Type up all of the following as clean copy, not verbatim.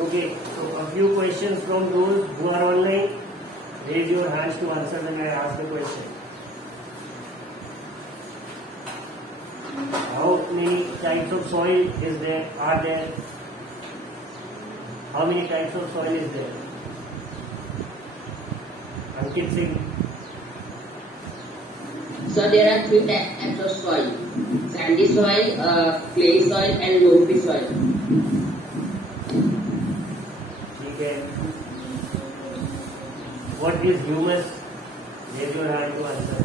Okay, so a few questions from those who are online. Raise your hands to answer when I ask the question. How many types of soil is there? Are there? How many types of soil is there? Ankit Singh. So there are 3 types of soil: sandy soil, clay soil, and lumpy soil. ठीक है. What is humus? Raise your hand to answer.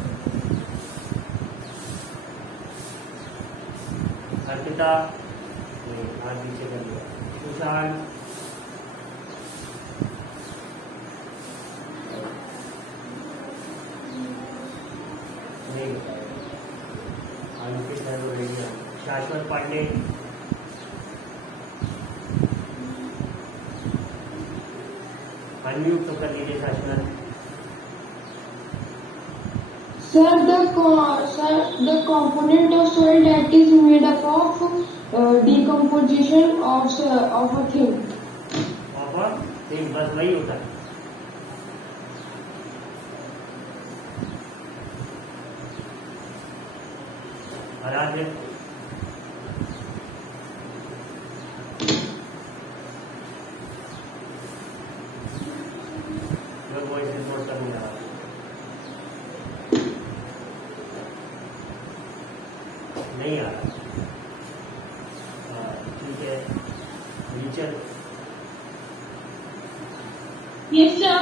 Arpita, हाथ पीछे कर दिया. सुशांत, नहीं बताया. अंकित है वो रेडिया. शाश्वत पांडे, अनम्यूट तो कर लीजिए शाश्वत. Sir, the component of soil that is made up of decomposition of a thing. और ठीक बस वही होता है. आराध्य, your voice is not coming out. नहीं आ रहा. ठीक है. Teacher. Yes, sir.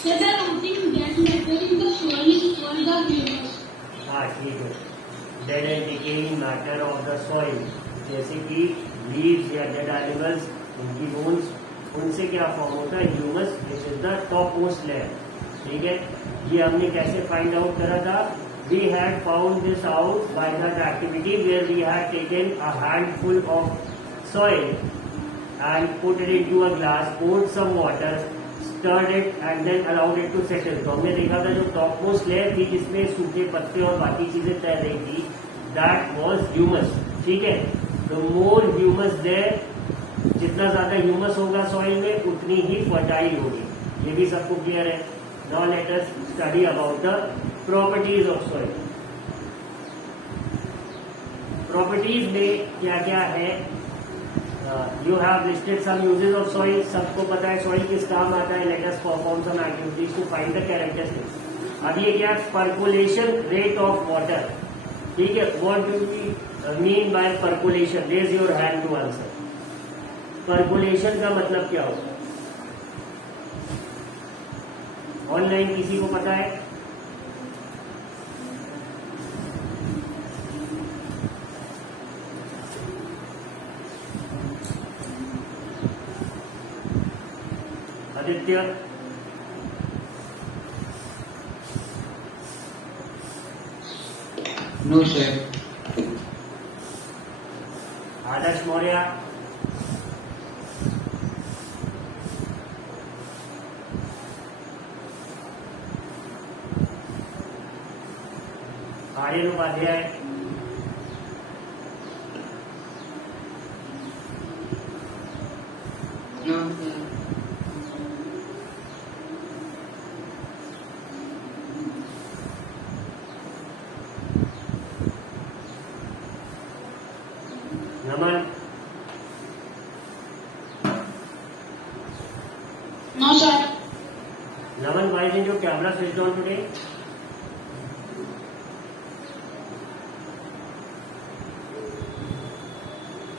Sir, the counting that matter in the soil is called the humus. हाँ ठीक है. Dead and decaying matter of the soil, जैसे कि लीव्स या डेड एनिमल्स, उनकी बोन्स, उनसे क्या फॉर्म होता है? Humus, which is the top most layer. ठीक है. ये हमने कैसे फाइंड आउट करा था? We had found this out by that activity where we had taken a handful of soil and put it into a glass, poured some water, stirred it and then allowed it to settle. तो हमने देखा था जो top most layer थी जिसमें सूखे पत्ते और बाकी चीजें तैर रही थी, दैट वाज ह्यूमस. ठीक है. द मोर ह्यूमस देयर, जितना ज्यादा ह्यूमस होगा सॉइल में उतनी ही फर्टाइल होगी. ये भी सबको क्लियर है. Now let us study about the properties of soil. Properties में क्या क्या है? You have listed some uses of soil. सबको पता है soil किस काम आता है. Let us perform some activities to find the characteristics. अब ये क्या? percolation rate of water. ठीक है. What do we mean by percolation? Raise your hand to answer. percolation का मतलब क्या होता है? ऑनलाइन किसी को पता है? Aditya, No, sir. Adarsh Maurya, Aryan Upadhyay, No, sir. Naman, No, sir. Naman, why isn't your camera switched on today?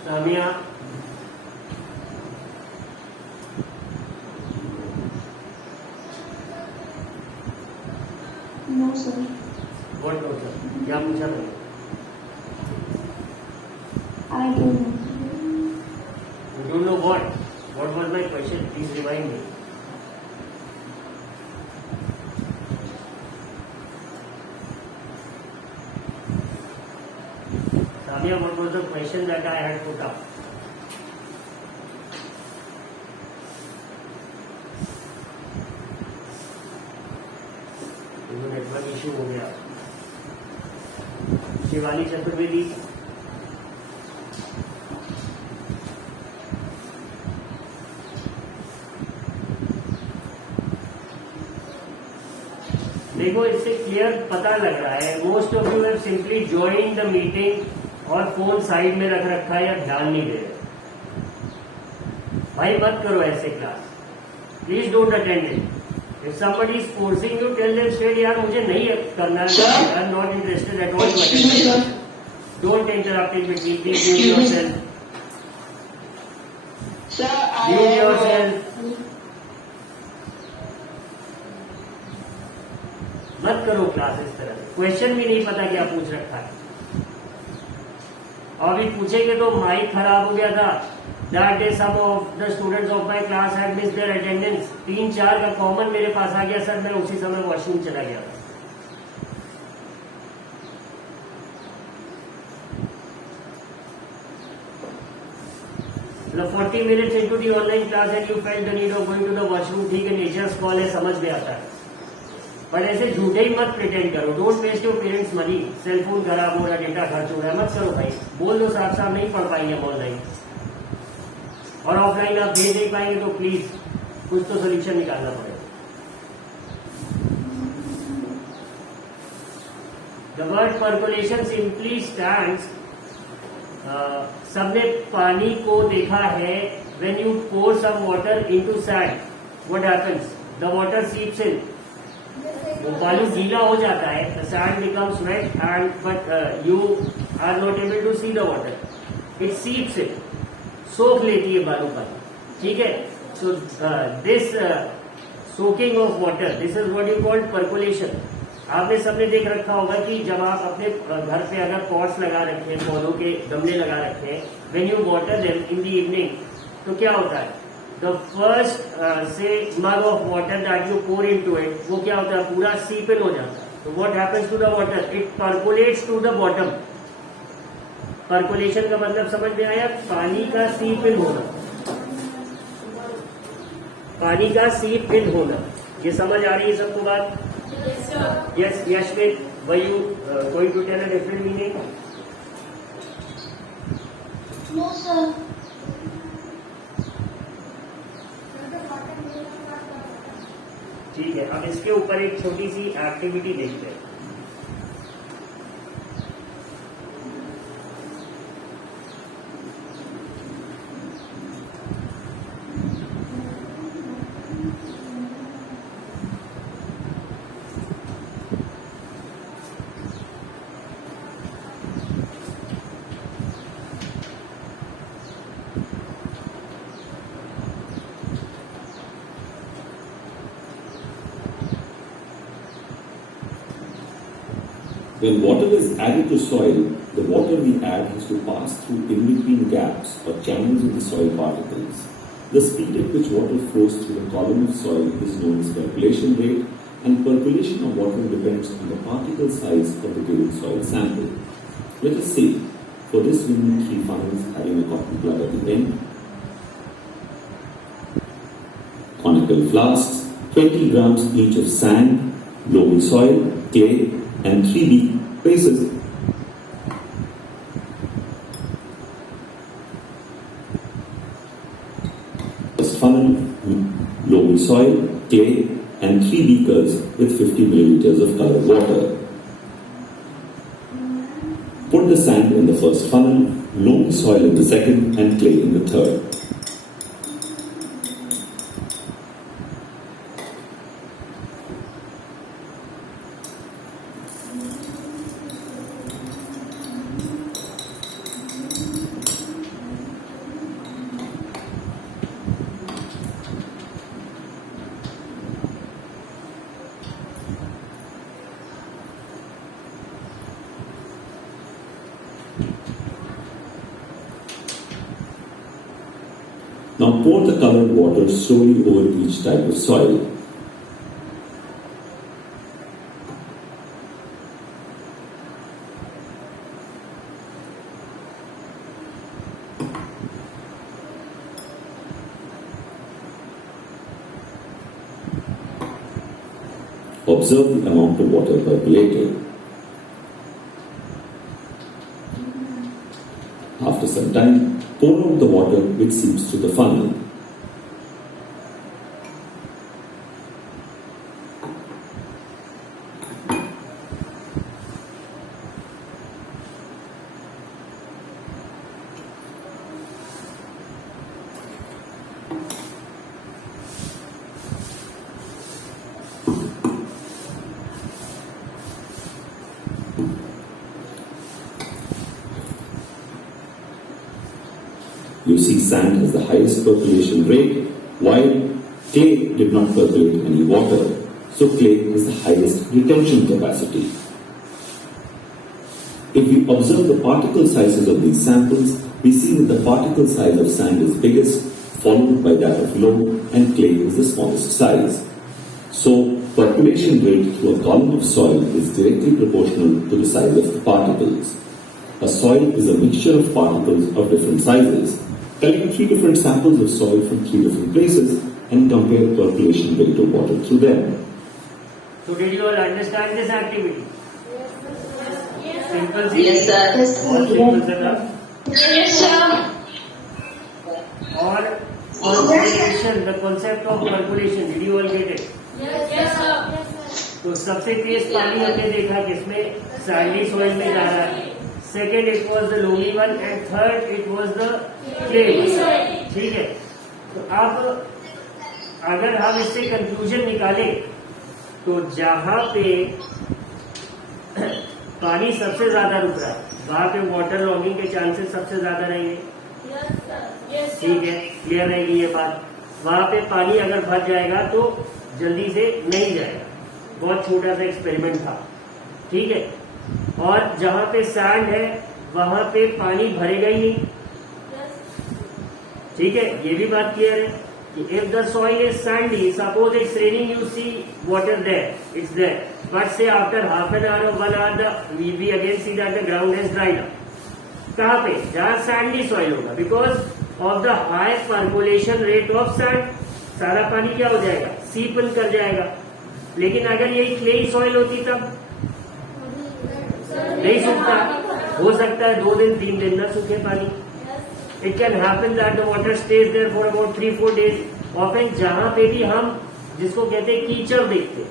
Samiya, No, sir. What no sir? क्या पूछा मैंने? I don't know. You don't know what? What was my question? Please remind me. Samia, what was the question that I had put up? Network issue हो गया. शिवानी चतुर्वेदी, देखो इससे clear पता लग रहा है, most of you have simply join the meeting और phone side में रख रखा है या ध्यान नहीं दे रहे। भाई मत करो ऐसे class, please don't attend it. If somebody is forcing you, tell them straight, यार मुझे नहीं करना है, I am not interested at all to attend. Don't interrupt in between, please mute yourself, mute yourself. मत करो क्लास इस तरह से, क्वेश्चन भी नहीं पता क्या पूछ रखा है। और अभी पूछेंगे तो माइक खराब हो गया था, that day some of the students of my class had missed their attendance. 3-4 का कॉमन मेरे पास आ गया, सर मैं उसी समय वॉशरूम चला गया था। मतलब 40 minutes into the online class and you felt the need of going to the washroom. ठीक है, नेचर्स कॉल है, समझ में आता है, पर ऐसे झूठे ही मत प्रिटेंड करो। Don't waste your parents money, cellphone खराब हो रहा है, डेटा खर्च हो रहा है, मत करो भाई। बोल दो साफ साफ, नहीं पढ़ पाएंगे हम ऑनलाइन और ऑफलाइन आप भेज नहीं पाएंगे, तो प्लीज कुछ तो सोल्यूशन निकालना पड़ेगा। The word percolation simply stands, सबने पानी को देखा है, when you pour some water into sand, what happens? The water seeps in, वो बालू गीला हो जाता है, the sand becomes wet and but you are not able to see the water, it seeps in, सोख लेती है बालू पानी। ठीक है, so this soaking of water, this is what you called percolation. आपने सबने देख रखा होगा कि जब आप अपने घर पे अगर पॉट्स लगा रखे हैं, पौधों के गमले लगा रखे हैं, when you water them in the evening, तो क्या होता है? द फर्स्ट से mug of water that you pour into it, वो क्या होता है? पूरा सीप इन हो जाता है। तो what happens to the water? It percolates to the bottom. Percolation का मतलब समझ में आया? पानी का सीप इन होना, पानी का सीप इन होना। ये समझ आ रही है सबको बात? Yes, Yashvit, were you going to tell a different meaning? No, sir. ठीक है, अब इसके ऊपर एक छोटी सी एक्टिविटी देखते हैं। When water is added to soil, the water we add has to pass through in-between gaps or channels in the soil particles. The speed at which water flows through the column of soil is known as percolation rate, and percolation of water depends on the particle size of the given soil sample. Let us see. For this we need 3 funnels having a cotton plug at the end, conical flasks, 20 grams each of sand, loamy soil, clay, and 3 bases. First funnel, loamy soil, clay, and 3 beakers with 50 milliliters of colored water. Put the sand in the first funnel, loamy soil in the second, and clay in the third. Now pour the colored water slowly over each type of soil. Observe the amount of water percolated. After some time, pour out the water which seeps through the funnel. You see sand has the highest percolation rate, while clay did not percolate any water, so clay has the highest retention capacity. If we observe the particle sizes of these samples, we see that the particle size of sand is biggest, followed by that of loam, and clay is the smallest size. So, percolation rate through a column of soil is directly proportional to the size of the particles. A soil is a mixture of particles of different sizes. Collect 3 different samples of soil from 3 different places and compare percolation rate of water through them. So did you all understand this activity? Simple. Yes, sir. All simple enough. Yes, sir. Or percolation, the concept of percolation, did you all get it? Yes, sir. तो सबसे तेज पानी हमने देखा किसमें, Sandy soil में जा रहा है. Second it was the loamy one and third it was the clay. ठीक है. तो अब अगर हम इससे कंक्लूजन निकाले तो जहां पे पानी सबसे ज्यादा रुक रहा है वहां पे वाटर लॉगिंग के चांसेस सबसे ज्यादा रहेंगे. ठीक है, क्लियर रहेगी ये बात. वहां पे पानी अगर भर जाएगा तो जल्दी से नहीं जाएगा. बहुत छोटा सा एक्सपेरिमेंट था. ठीक है. और जहां पे सैंड है वहां पे पानी भरेगा ही नहीं. ठीक है, ये भी बात क्लियर है कि if the soil is sandy, suppose it's raining, you see water there, it's there, but say after half an hour और 1 hour we again see that the ground is dried up. कहां पे? जहां sandy soil होगा, because of the high percolation rate of sand. सारा पानी क्या हो जाएगा? सीपन कर जाएगा. लेकिन अगर यही क्लेई सॉइल होती तब नहीं सूखता. हो सकता है 2 दिन 3 दिन न सूखे पानी. It can happen that the water stage there for about 3-4 days. Often जहां पे भी हम जिसको कहते हैं कीचड़ देखते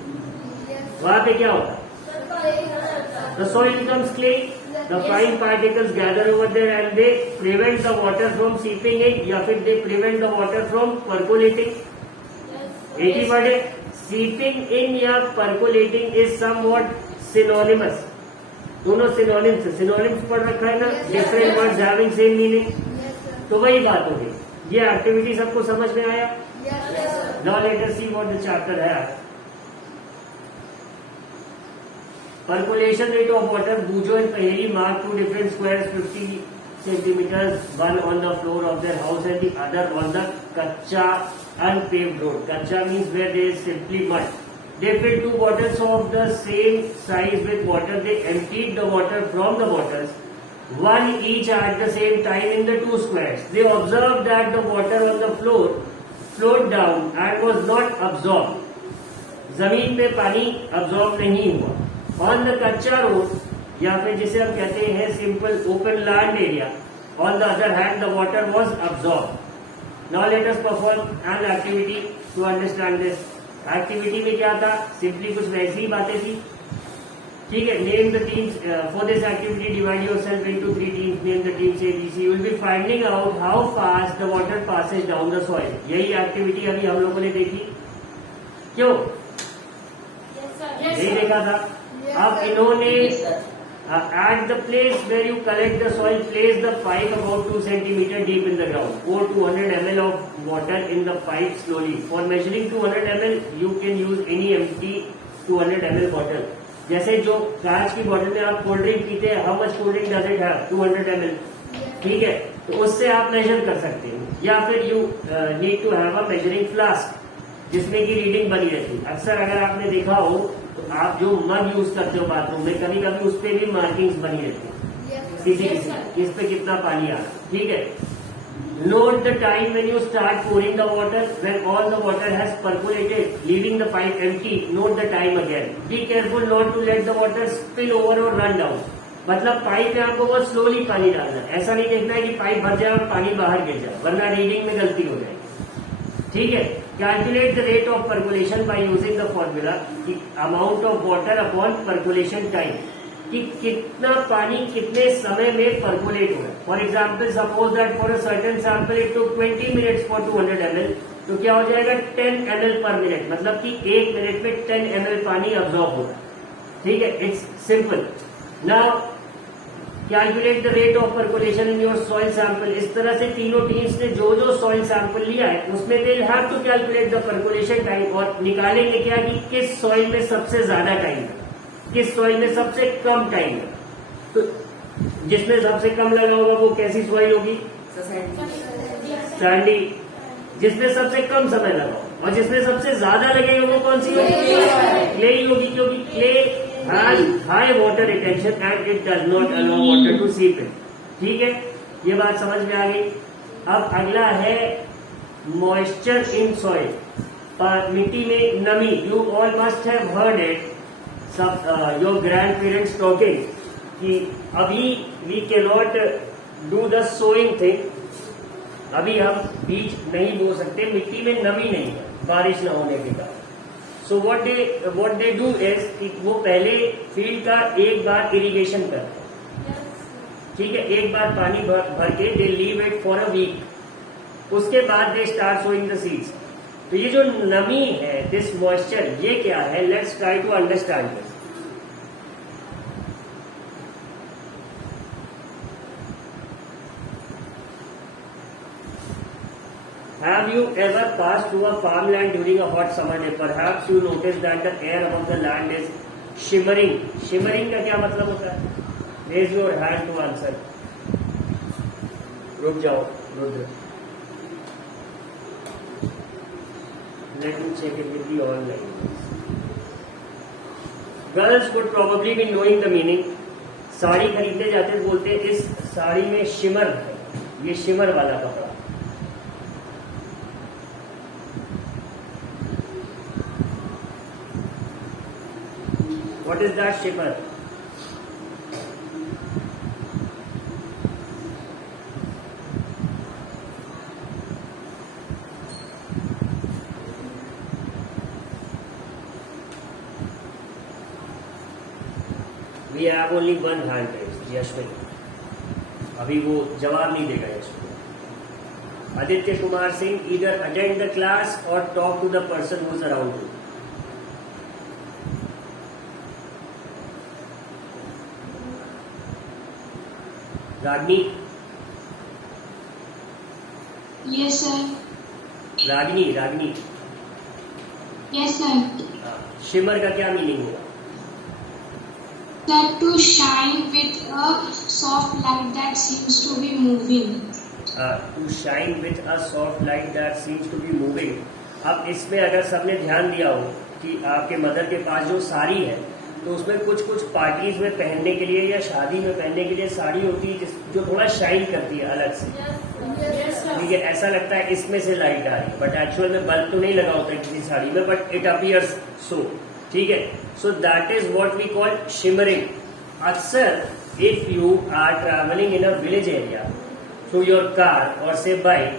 वहां पे क्या होता है? The soil becomes clay. The fine particles gather over there and they prevent the water from seeping in, या फिर they prevent the water from percolating. एक ही वर्ड है. सीपिंग इन या परकोलेटिंग इज समवॉट सिनोनिमस. दोनों synonyms है. Synonyms पढ़ रखा है ना, different words having same meaning. तो वही बात होगी. ये एक्टिविटी सबको समझ में आया? Now let us see what the chapter है. Percolation rate of water. Boojho and Paheli mark 2 different squares 50 centimeters, one on the floor of their house and the other on the kacha unpaved road. Kacha means where there is simply mud. They filled 2 bottles of the same size with water. They emptied the water from the bottles, one each at the same time in the 2 squares. They observed that the water on the floor flowed down and was not absorbed. जमीन पे पानी absorb नहीं हुआ. On the kacha road, या फिर जिसे हम कहते हैं simple open land area, on the other hand the water was absorb. Now let us perform an activity to understand this. Activity में क्या था? सिंपली कुछ वैसी ही बातें थी. ठीक है. Name the teams for this activity. Divide yourself into 3 teams. Name the teams ABC. You will be finding out how fast the water passes down the soil. यही एक्टिविटी अभी हम लोगों ने देखी. क्यों नहीं देखा था? अब इन्होंने at the place where you collect the soil, place the pipe about 2 centimeter deep in the ground. Pour 200 ml of water in the pipe slowly. For measuring 200 ml, you can use any empty 200 ml bottle. जैसे जो कांच की बोतल में आप cold drink पीते हैं, how much cold drink does it have? 200 ml. ठीक है. तो उससे आप मेजर कर सकते हैं. या फिर you need to have a measuring flask जिसमें की रीडिंग बनी रहती है. अक्सर अगर आपने देखा हो तो आप जो मग यूज करते हो बाथरूम में, कभी कभी उस पर भी मार्किंग्स बनी रहती है किसी इस पे कितना पानी आ रहा. ठीक है. Note the time when you start pouring the water. When all the water has percolated leaving the pipe empty, note the time again. Be careful not to let the water spill over or run down. मतलब pipe में आपको बहुत slowly पानी डालना है. ऐसा नहीं देखना है कि पाइप भर जाए और पानी बाहर गिर जाए, वरना रीडिंग में गलती हो जाएगी. ठीक है. Calculate the rate of percolation by using the formula, the amount of water upon percolation time. कि कितना पानी कितने समय में percolate हो रहा है. For example, suppose that for a certain sample it took 20 minutes for 200 ml, तो क्या हो जाएगा? 10 ml per minute. मतलब कि 1 मिनट में 10 ml पानी absorb होगा. ठीक है. It's simple. Now calculate the rate of percolation in your soil sample. इस तरह से तीनों टीम्स ने जो जो सॉइल सैंपल लिया है उसमें they have to calculate the percolation time, और निकालेंगे क्या कि किस सॉइल में सबसे ज्यादा टाइम है, किस सॉइल में सबसे कम टाइम है। तो जिसमें सबसे कम लगा होगा वो कैसी सॉइल होगी? सैंडी। जिसमें सबसे कम समय लगा होगा और जिसमें सबसे ज्यादा लगेगा वो कौन सी होगी? क्ले ही होगी, क्योंकि clay has high water retention and it does not allow water to seep in। ठीक है, ये बात समझ में आ गई। अब अगला है मॉइस्चर इन सॉइल, मिट्टी में नमी। You all must have heard it, your grandparents talking कि अभी we can not do the sowing thing, अभी हम बीज नहीं बो सकते, मिट्टी में नमी नहीं है बारिश न होने के कारण। सो what they do is कि वो पहले फील्ड का एक बार इरिगेशन करते हैं, ठीक है, एक बार पानी भर के they leave it for a week, उसके बाद they start sowing the seeds. तो ये जो नमी है, दिस मॉइस्चर, ये क्या है? Let's try to understand this. Have you ever passed through a farmland during a hot summer day? Perhaps you noticed that the air above the land is shimmering. Shimmering का क्या मतलब होता है? Raise your hand to answer. रुक जाओ, Rudra. Let me check it with the online. Girls would probably be knowing the meaning. Sari खरीदने जाते हैं, बोलते हैं इस साड़ी में शिमर है, ये शिमर वाला कपड़ा। What is that shimmer? We have only one hand raised, Yashwin. अभी वो जवाब नहीं देगा Yashvin. Aditya Kumar Singh, either attend the class or talk to the person who's around you। Ragini. Yes sir. Ragini, Ragini. Yes sir. Shimmer का क्या meaning होगा? Sir, to shine with a soft light that seems to be moving. To shine with a soft light that seems to be moving। अब इसमें अगर सबने ध्यान दिया हो कि आपके मदर के पास जो साड़ी है, तो उसमें कुछ कुछ पार्टीज में पहनने के लिए या शादी में पहनने के लिए साड़ी होती है जो थोड़ा शाइन करती है अलग से, ठीक है, ऐसा लगता है इसमें से लाइट आ रही है, बट एक्चुअल में बल्ब तो नहीं लगा होता है किसी साड़ी में, बट इट अपीयर्स सो, ठीक है। So that is what we call shimmering. अक्सर if you are travelling in a village area through your car or say bike,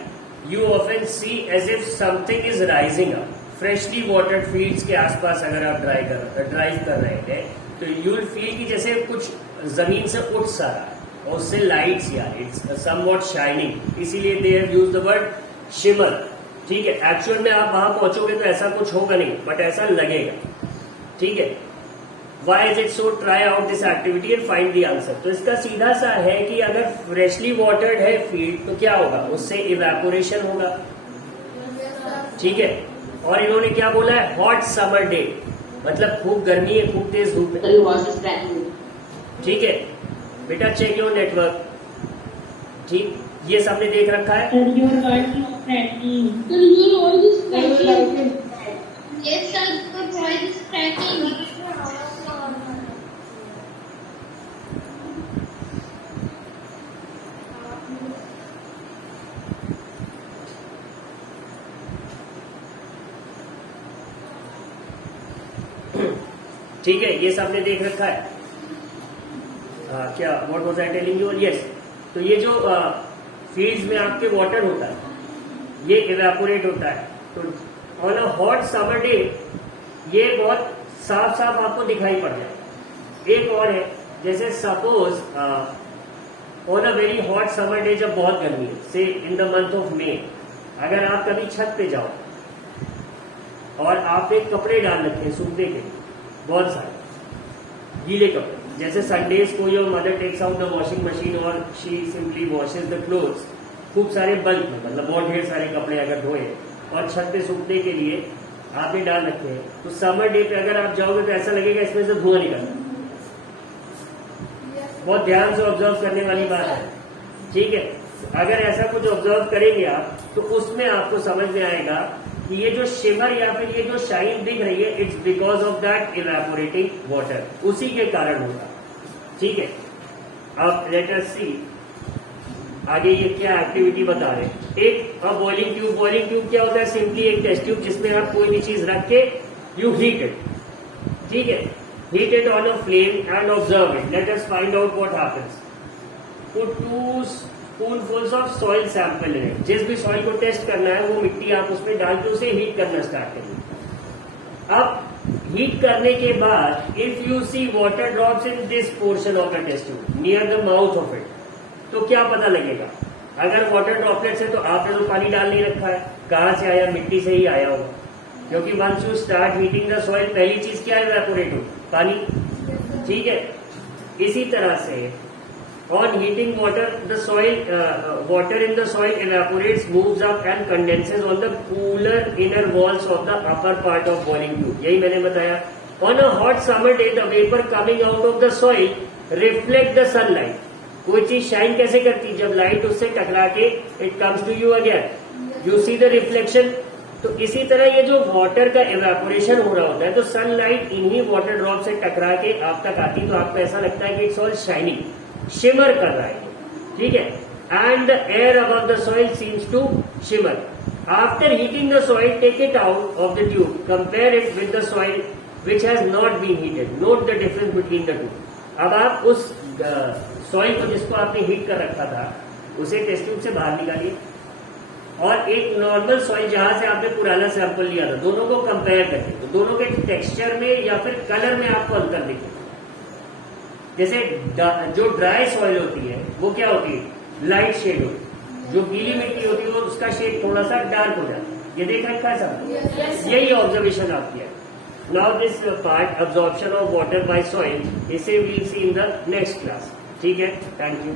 you often see as if something is rising up. Freshly watered fields के आसपास अगर आप drive कर रहे हैं तो you will feel कि जैसे कुछ जमीन से उठ सा रहा है और उससे लाइट्स यार, इट्स समवॉट शाइनिंग, इसीलिए they have used the word shimmer, ठीक है। एक्चुअल में आप वहां पहुंचोगे तो ऐसा कुछ होगा नहीं, बट ऐसा लगेगा, ठीक है। Why is it so? Try out this activity and find the answer. तो इसका सीधा सा है कि अगर फ्रेशली वाटर्ड है फील्ड तो क्या होगा, उससे इवेपोरेशन होगा, ठीक है। और इन्होंने क्या बोला है? हॉट समर डे, मतलब खूब गर्मी है, खूब तेज धूप है, ठीक है। बेटा चेक योर नेटवर्क, ठीक, ये सबने देख रखा है। Yes sir, the voice is cracking. ठीक है, ये सबने देख रखा है। क्या what was I telling you? Yes, तो ये जो फील्ड्स में आपके वाटर होता है ये इवेपोरेट होता है, तो on a hot summer day ये बहुत साफ साफ आपको दिखाई पड़ जाएगा। एक और है, जैसे suppose on a very hot summer day, जब बहुत गर्मी है, से in the month of May, अगर आप कभी छत पे जाओ और आपने कपड़े डाल रखे हैं सूखने के लिए, बहुत सारे गीले कपड़े, जैसे संडेज को your mother takes out the washing machine और she simply washes the clothes, खूब सारे बल्क में, मतलब बहुत ढेर सारे कपड़े अगर धोए और छत पे सूखने के लिए आपने डाल रखे हैं, तो समर डे पे अगर आप जाओगे तो ऐसा लगेगा इसमें से धुआं निकलता है। बहुत ध्यान से ऑब्जर्व करने वाली बात है, ठीक है। अगर ऐसा कुछ ऑब्जर्व करेंगे आप तो उसमें आपको समझ में आएगा कि ये जो शिमर या फिर ये जो शाइन दिख रही है, it's because of that evaporating water, उसी के कारण होगा, ठीक है। अब लेट अस सी आगे ये क्या एक्टिविटी बता रहे हैं। एक बॉइलिंग ट्यूब, बॉइलिंग ट्यूब क्या होता है, सिंपली एक टेस्ट ट्यूब जिसमें आप कोई भी चीज रख के यू हीट इट, ठीक है, heat it on a flame and observe it. Let us find out what happens. Put 2 spoonfuls of soil sample in it. जिस भी सॉइल को टेस्ट करना है वो मिट्टी आप उसमें डाल के उसे हीट करना स्टार्ट करिए। अब हीट करने के बाद if you see water drops in this portion of the test tube near the mouth of it, तो क्या पता लगेगा। अगर वाटर ड्रॉपलेट्स है तो आपने तो पानी डाल नहीं रखा है, कहां से आया, मिट्टी से ही आया होगा, क्योंकि once you start heating the soil पहली चीज क्या इवेपोरेट हो, पानी, ठीक है। इसी तरह से on heating water the soil, water in the soil evaporates, moves up and condenses on the cooler inner walls of the upper part of boiling tube. यही मैंने बताया। On a hot summer day the vapour coming out of the soil reflect the sunlight. कोई चीज shine कैसे करती है, जब light उससे टकरा के it comes to you again, you see the reflection. तो इसी तरह ये जो वाटर का इवेपोरेशन हो रहा होता है, तो सनलाइट इन्हीं वाटर ड्रॉप से टकरा के आप तक आती, तो आपको ऐसा लगता है कि इट्स ऑल शाइनिंग, शिमर कर रहा है, ठीक है। And the air above the soil seems to shimmer. After heating the soil take it out of the tube, compare it with the soil which has not been heated, note the difference between the two. अब आप उस soil को जिसको आपने heat कर रखा था उसे टेस्ट ट्यूब से बाहर निकालिए और एक नॉर्मल सॉइल जहां से आपने पुराना सैंपल लिया था, दोनों को कंपेयर करिए, तो दोनों के टेक्सचर में या फिर कलर में आपको अंतर दिखेगा। जैसे जो ड्राई सॉइल होती है वो क्या होती है, लाइट शेड होती है, जो गीली मिट्टी होती है वो उसका शेड थोड़ा सा डार्क हो जाता है। ये देख रखा है सब, यही ऑब्जर्वेशन आप किया। Now this part absorption of water by soil, इसे we'll see in the next class, ठीक है। Thank you.